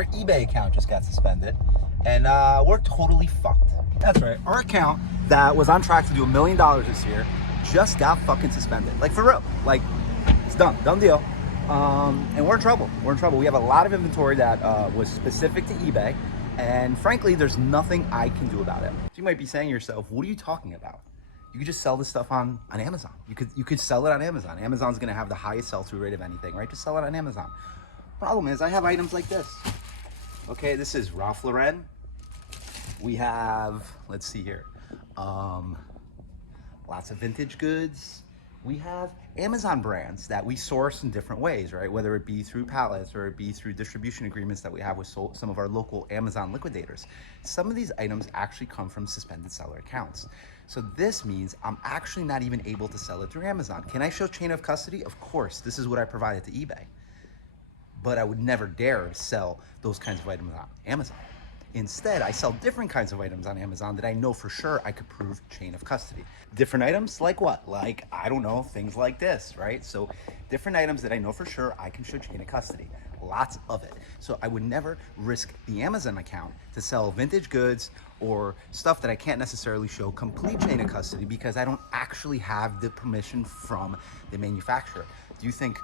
Our eBay account just got suspended, and we're totally fucked. That's right. Our account that was on track to do $1 million this year just got fucking suspended. Like, for real. Like, it's done deal. And we're in trouble. We have a lot of inventory that was specific to eBay, and frankly, there's nothing I can do about it. So you might be saying to yourself, what are you talking about? You could just sell this stuff on Amazon. You could sell it on Amazon. Amazon's gonna have the highest sell-through rate of anything, right? Just sell it on Amazon. Problem is, I have items like this. Okay, this is Ralph Lauren. We have, let's see here, lots of vintage goods. We have Amazon brands that we source in different ways, right? Whether it be through pallets or it be through distribution agreements that we have with some of our local Amazon liquidators. Some of these items actually come from suspended seller accounts. So this means I'm actually not even able to sell it through Amazon. Can I show chain of custody? Of course, this is what I provided to eBay. But I would never dare sell those kinds of items on Amazon. Instead, I sell different kinds of items on Amazon that I know for sure I could prove chain of custody. Different items like what? Like, I don't know, things like this, right? So different items that I know for sure I can show chain of custody. Lots of it. So I would never risk the Amazon account to sell vintage goods or stuff that I can't necessarily show complete chain of custody because I don't actually have the permission from the manufacturer. Do you think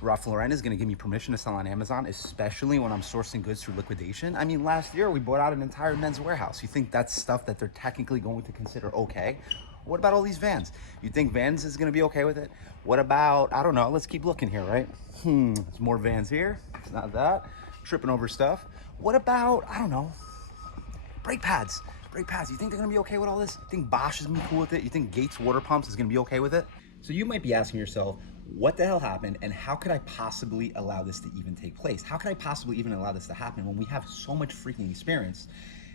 Ralph Lauren is going to give me permission to sell on Amazon, especially when I'm sourcing goods through liquidation? I mean, last year we bought out an entire men's warehouse. You think that's stuff that they're technically going to consider okay? What about all these Vans? You think Vans is going to be okay with it? What about, I don't know, let's keep looking here, right? There's more Vans here. It's not that. Tripping over stuff. What about, I don't know, brake pads? Brake pads, you think they're going to be okay with all this? You think Bosch is going to be cool with it? You think Gates water pumps is going to be okay with it? So you might be asking yourself, what the hell happened and how could I possibly allow this to even take place? How could I possibly even allow this to happen when we have so much freaking experience?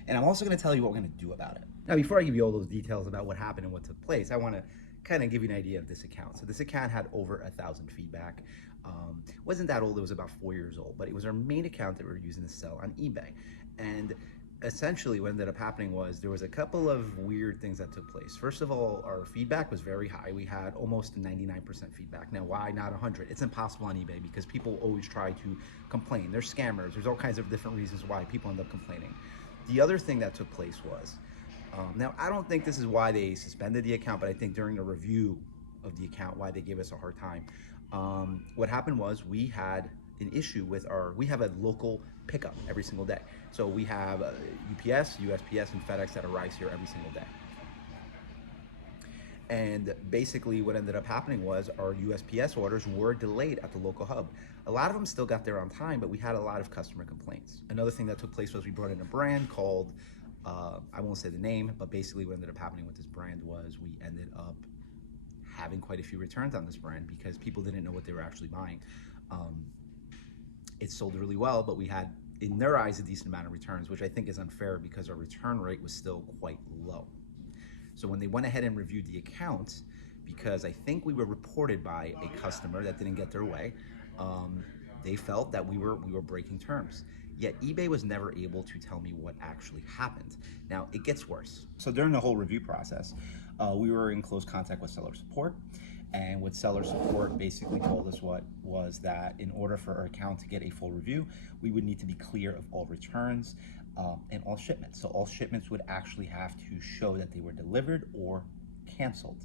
And I'm also going to tell you what we're going to do about it. Now, before I give you all those details about what happened and what took place, I want to kind of give you an idea of this account. So this account had over 1,000 feedback. Wasn't that old, it was about 4 years old, but it was our main account that we were using to sell on eBay. And essentially what ended up happening was there was a couple of weird things that took place. First of all, our feedback was very high. We had almost 99% feedback. Now, why not 100? It's impossible on eBay because people always try to complain. There's scammers. There's all kinds of different reasons why people end up complaining. The other thing that took place was, now I don't think this is why they suspended the account, but I think during the review of the account, why they gave us a hard time. What happened was we had an issue with we have a local pickup every single day. So we have UPS, USPS, and FedEx that arrives here every single day. And basically what ended up happening was our USPS orders were delayed at the local hub. A lot of them still got there on time, but we had a lot of customer complaints. Another thing that took place was we brought in a brand called, I won't say the name, but basically what ended up happening with this brand was we ended up having quite a few returns on this brand because people didn't know what they were actually buying. It sold really well, but we had, in their eyes, a decent amount of returns, which I think is unfair because our return rate was still quite low. So when they went ahead and reviewed the account, because I think we were reported by a customer that didn't get their way, they felt that we were breaking terms. Yet eBay was never able to tell me what actually happened. Now, it gets worse. So during the whole review process, we were in close contact with seller support. And what seller support basically told us was that in order for our account to get a full review, we would need to be clear of all returns and all shipments. So all shipments would actually have to show that they were delivered or canceled.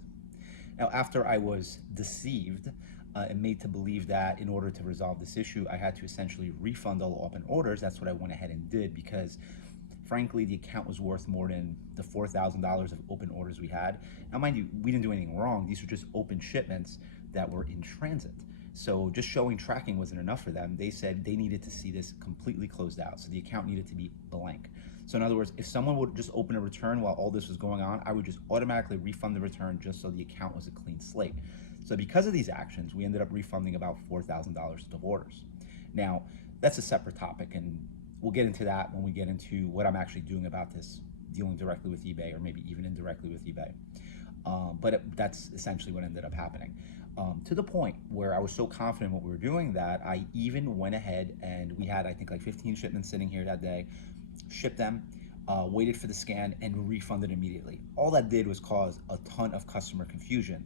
Now, after I was deceived and made to believe that in order to resolve this issue, I had to essentially refund all open orders, that's what I went ahead and did because frankly, the account was worth more than the $4,000 of open orders we had. Now, mind you, we didn't do anything wrong. These were just open shipments that were in transit. So just showing tracking wasn't enough for them. They said they needed to see this completely closed out. So the account needed to be blank. So in other words, if someone would just open a return while all this was going on, I would just automatically refund the return just so the account was a clean slate. So because of these actions, we ended up refunding about $4,000 of orders. Now, that's a separate topic, and we'll get into that when we get into what I'm actually doing about this, dealing directly with eBay or maybe even indirectly with eBay. But that's essentially what ended up happening. To the point where I was so confident in what we were doing that I even went ahead and we had, I think, like 15 shipments sitting here that day, shipped them, waited for the scan, and refunded immediately. All that did was cause a ton of customer confusion.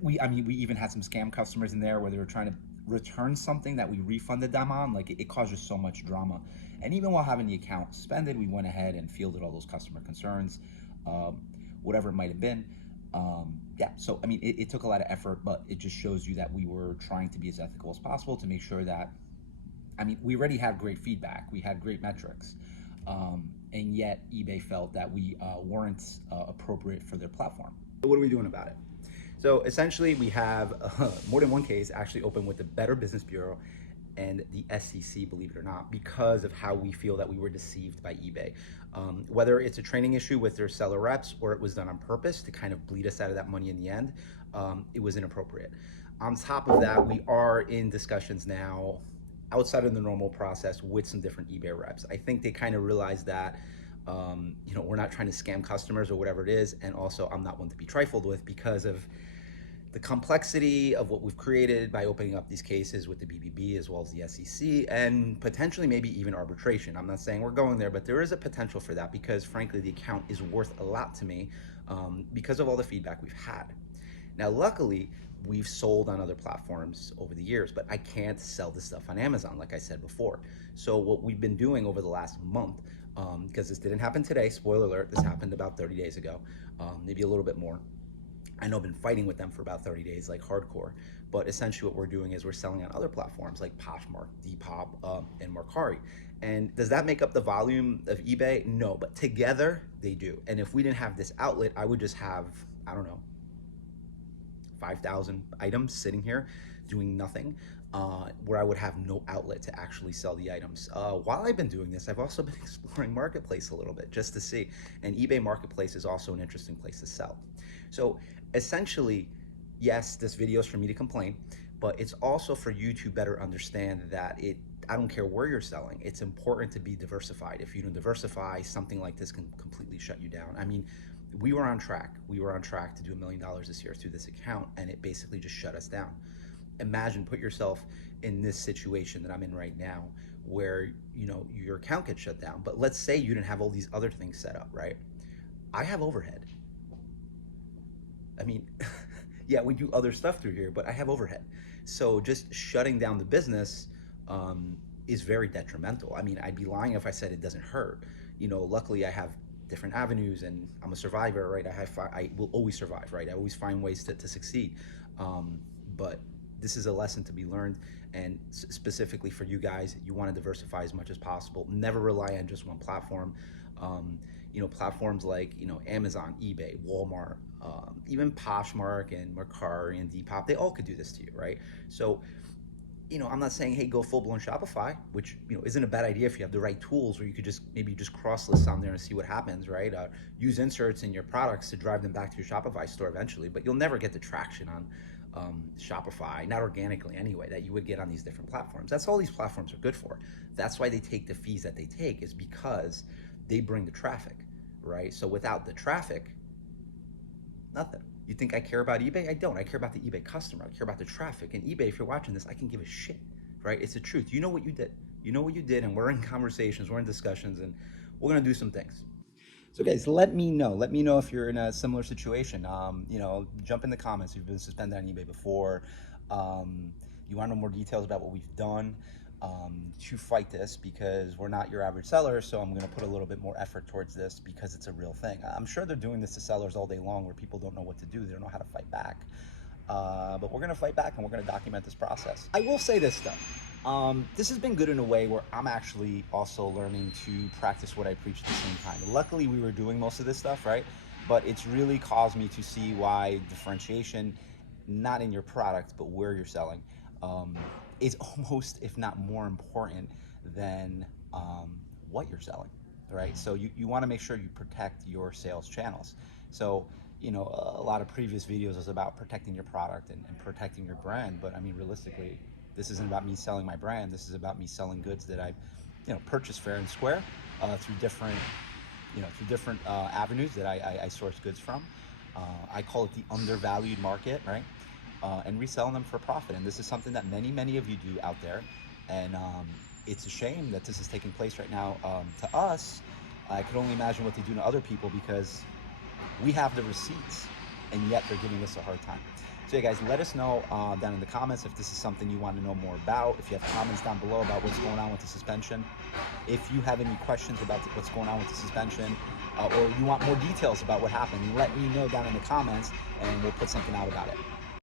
We even had some scam customers in there where they were trying to return something that we refunded them on, like it caused us so much drama. And even while having the account suspended, we went ahead and fielded all those customer concerns, um, whatever it might have been. Yeah, so I mean, it took a lot of effort, but it just shows you that we were trying to be as ethical as possible to make sure that, I mean, we already had great feedback, we had great metrics, and yet eBay felt that we weren't appropriate for their platform. So what are we doing about it? So essentially, we have more than one case actually open with the Better Business Bureau and the SEC, believe it or not, because of how we feel that we were deceived by eBay. Whether it's a training issue with their seller reps or it was done on purpose to kind of bleed us out of that money in the end, it was inappropriate. On top of that, we are in discussions now outside of the normal process with some different eBay reps. I think they kind of realized that we're not trying to scam customers or whatever it is, and also I'm not one to be trifled with because of the complexity of what we've created by opening up these cases with the BBB as well as the SEC and potentially maybe even arbitration. I'm not saying we're going there, but there is a potential for that because frankly, the account is worth a lot to me because of all the feedback we've had. Now, luckily, we've sold on other platforms over the years, but I can't sell this stuff on Amazon, like I said before. So what we've been doing over the last month, because this didn't happen today, spoiler alert, this happened about 30 days ago, maybe a little bit more. I know I've been fighting with them for about 30 days, like hardcore. But essentially what we're doing is we're selling on other platforms like Poshmark, Depop, and Mercari. And does that make up the volume of eBay? No, but together they do. And if we didn't have this outlet, I would just have, I don't know, 5,000 items sitting here doing nothing, where I would have no outlet to actually sell the items. While I've been doing this, I've also been exploring Marketplace a little bit just to see. And eBay Marketplace is also an interesting place to sell. So essentially, yes, this video is for me to complain, but it's also for you to better understand that I don't care where you're selling, it's important to be diversified. If you don't diversify, something like this can completely shut you down. I mean, we were on track. We were on track to do $1 million this year through this account, and it basically just shut us down. Imagine, put yourself in this situation that I'm in right now, where your account gets shut down. But let's say you didn't have all these other things set up, right? I have overhead. I mean, yeah, we do other stuff through here, but I have overhead. So just shutting down the business is very detrimental. I mean, I'd be lying if I said it doesn't hurt. Luckily I have different avenues and I'm a survivor, right? I will always survive, right? I always find ways to succeed. But this is a lesson to be learned, and specifically for you guys, you want to diversify as much as possible. Never rely on just one platform. Platforms like Amazon, eBay, Walmart, even Poshmark and Mercari and Depop, they all could do this to you, right? So I'm not saying, hey, go full-blown Shopify, which isn't a bad idea if you have the right tools, or you could just maybe cross-list on there and see what happens, right? Use inserts in your products to drive them back to your Shopify store eventually, but you'll never get the traction on Shopify, not organically anyway, that you would get on these different platforms. That's all these platforms are good for. That's why they take the fees that they take, is because they bring the traffic, right? So without the traffic, nothing. You think I care about eBay? I don't. I care about the eBay customer. I care about the traffic. And eBay, if you're watching this, I can give a shit, right? It's the truth. You know what you did. You know what you did, and we're in conversations, we're in discussions, and we're gonna do some things. So guys, let me know. Let me know if you're in a similar situation. Jump in the comments if you've been suspended on eBay before. You want to know more details about what we've done to fight this, because we're not your average seller. So I'm going to put a little bit more effort towards this because it's a real thing. I'm sure they're doing this to sellers all day long where people don't know what to do. They don't know how to fight back. But we're going to fight back, and we're going to document this process. I will say this though. This has been good in a way where I'm actually also learning to practice what I preach at the same time. Luckily, we were doing most of this stuff, right? But it's really caused me to see why differentiation, not in your product, but where you're selling, is almost, if not more important than what you're selling, right? So you want to make sure you protect your sales channels. So, a lot of previous videos was about protecting your product and protecting your brand. But I mean, realistically, this isn't about me selling my brand. This is about me selling goods that I, purchased fair and square through different, avenues that I source goods from. I call it the undervalued market, right? And resell them for profit. And this is something that many of you do out there. And it's a shame that this is taking place right now to us. I could only imagine what they do to other people, because we have the receipts and yet they're giving us a hard time. So yeah, guys, let us know down in the comments if this is something you want to know more about. If you have comments down below about what's going on with the suspension. If you have any questions about what's going on with the suspension, or you want more details about what happened, let me know down in the comments and we'll put something out about it.